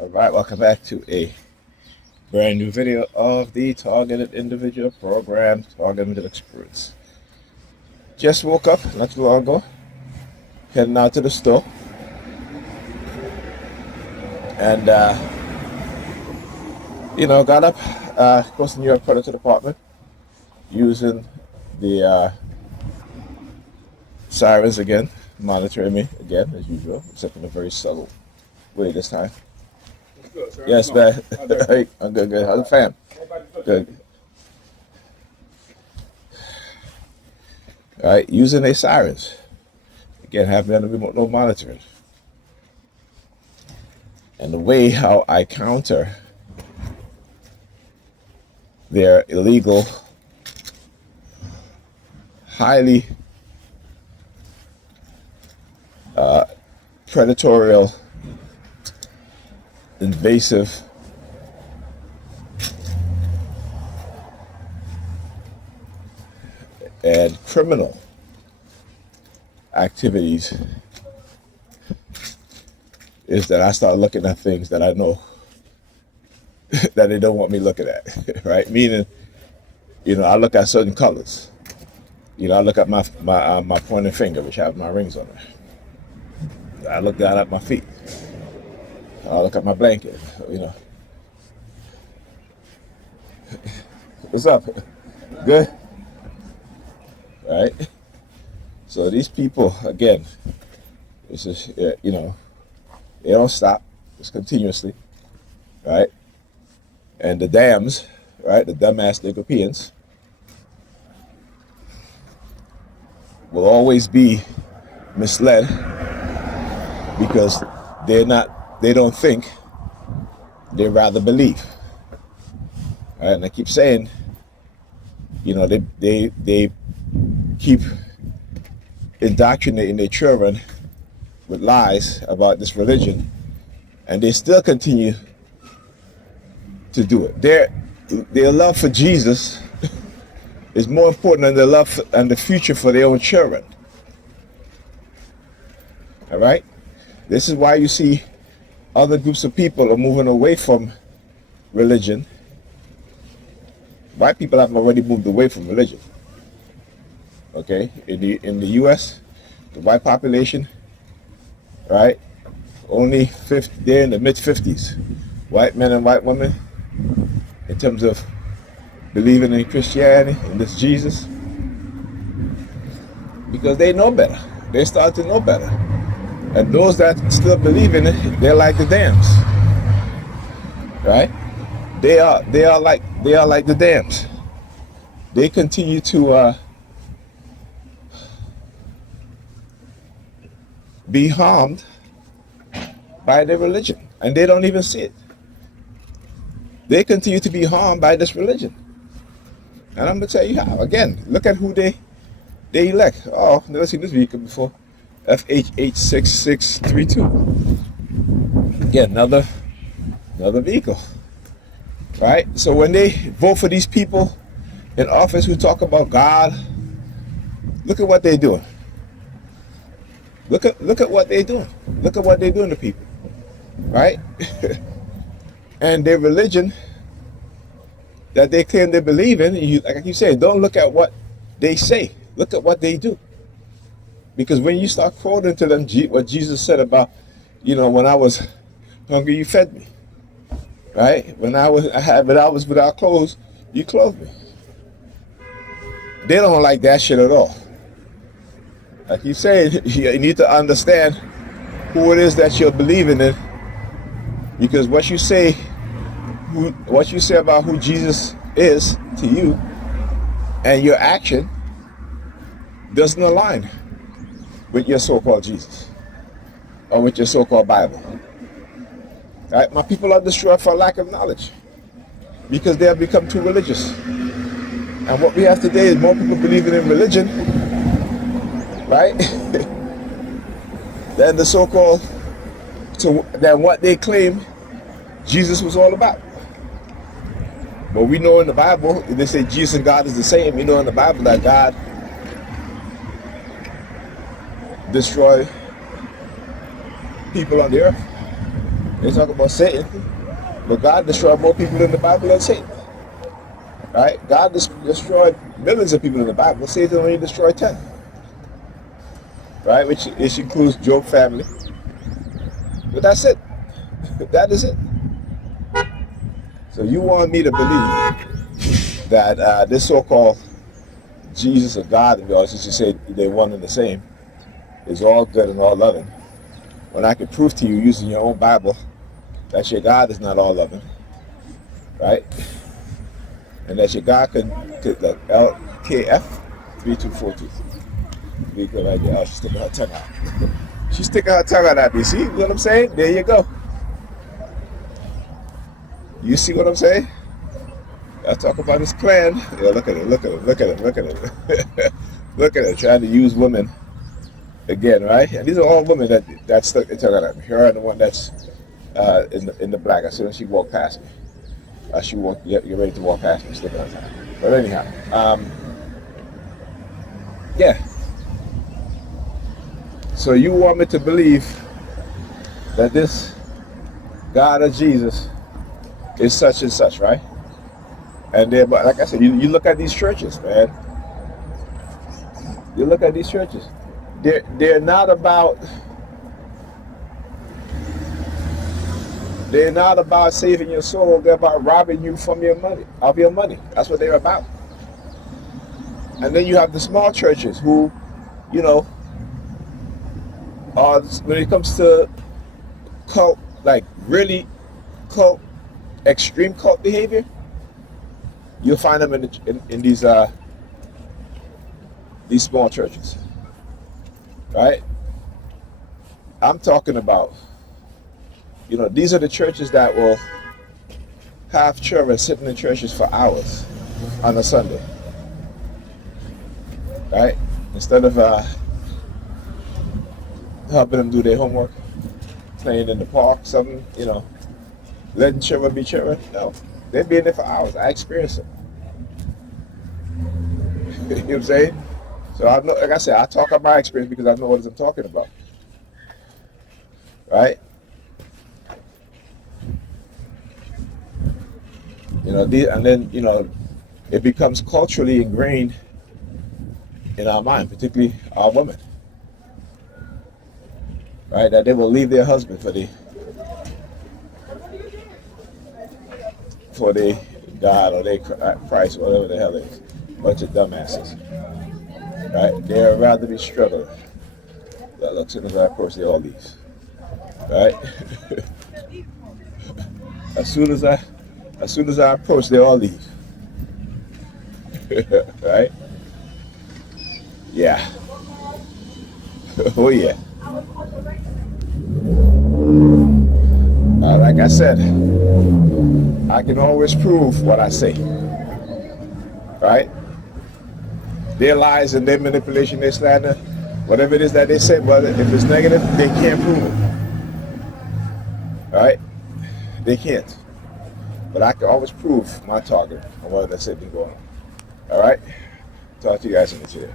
All right, welcome back to a brand new video of the Targeted Individual Program, Targeted Experience. Just woke up not too long ago, heading out to the store, and got up, close to the New York Predator Department, using the sirens again, monitoring me again as usual, except in a very subtle way this time. Good, sir. Yes, man. Hey, I'm good. How's the fam? Good. All right, using their sirens. Again, having the remote no monitoring. And the way how I counter their illegal, highly predatory, invasive, and criminal activities is that I start looking at things that I know that they don't want me looking at, right? Meaning, I look at certain colors. I look at my pointing finger, which has my rings on it. I look down at my feet. I look at my blanket, What's up? Good? Right? So these people, again, it's just, they don't stop. It's continuously, right? And the dams, right, the dumbass Europeans, will always be misled because they don't think, they rather believe. Right? And I keep saying, they keep indoctrinating their children with lies about this religion, and they still continue to do it. Their love for Jesus is more important than their love and the future for their own children. All right? This is why you see other groups of people are moving away from religion. White people have already moved away from religion. Okay? In the US, the white population, right? Only 50, they're in the mid-50s. White men and white women, in terms of believing in Christianity and this Jesus, because they know better. They start to know better. And those that still believe in it, they're like the dams, right? They are like the dams. They continue to be harmed by their religion, and they don't even see it. They continue to be harmed by this religion, and I'm gonna tell you how. Again, look at who they elect. Oh, never seen this vehicle before. FH86632. Again, another vehicle, right? So when they vote for these people in office who talk about God, look at what they're doing. Look at what they're doing. Look at what they're doing to people, right? And their religion that they claim they believe in, like I keep saying, don't look at what they say. Look at what they do. Because when you start quoting to them what Jesus said about, when I was hungry, you fed me, right? When I was without clothes, you clothed me. They don't like that shit at all. Like you say, you need to understand who it is that you're believing in, because what you say about who Jesus is to you and your action doesn't align with your so-called Jesus or with your so-called Bible. Right? My people are destroyed for lack of knowledge because they have become too religious. And what we have today is more people believing in religion, right, than the so-called, than what they claim Jesus was all about. But we know in the Bible, they say Jesus and God is the same. We know in the Bible that God destroyed people on the earth. They talk about Satan, but God destroyed more people in the Bible than Satan. Right? God destroyed millions of people in the Bible. Satan only destroyed 10. Right? Which includes Job's family. But that's it. That is it. So you want me to believe that this so-called Jesus or God, since you say they're one and the same, is all good and all loving, when I can prove to you using your own Bible that your God is not all loving, right? And that your God could like LKF 3242. Because right there, she's sticking her tongue out. She's sticking her tongue out at me. See what I'm saying? There you go. You see what I'm saying? I talk about this clan. Yeah, look at it, look at it, look at it, look at it. Look at it, trying to use women again, right? And these are all women that stuck their tongue out at me. Her and the one that's in the black. As soon as she walked past me, she walked. You're ready to walk past me, sticking her tongue. But anyhow, yeah. So you want me to believe that this God of Jesus is such and such, right? And then, but like I said, you look at these churches, man. You look at these churches. They're not about saving your soul. They're about robbing you from your money, of your money. That's what they're about. And then you have the small churches who, you know, when it comes to cult, like really cult, extreme cult behavior, you'll find them in these small churches, right? I'm talking about, these are the churches that will have children sitting in churches for hours on a Sunday, right? Instead of helping them do their homework, playing in the park, something, letting children be children. No, they're being there for hours. I experienced it. You know what I'm saying? So I know, like I said, I talk about my experience because I know what I'm talking about, right? And then it becomes culturally ingrained in our mind, particularly our women, right? That they will leave their husband for the God or their Christ, whatever the hell it is. Bunch of dumbasses, right? They'd rather be struggling. As soon as I approach, they all leave, right? as soon as I approach, they all leave, right? Yeah. Oh yeah. Like I said, I can always prove what I say, right? Their lies and their manipulation, their slander, whatever it is that they say, but if it's negative, they can't prove it. All right? They can't. But I can always prove my target and what I said been going on. All right? Talk to you guys in the chair.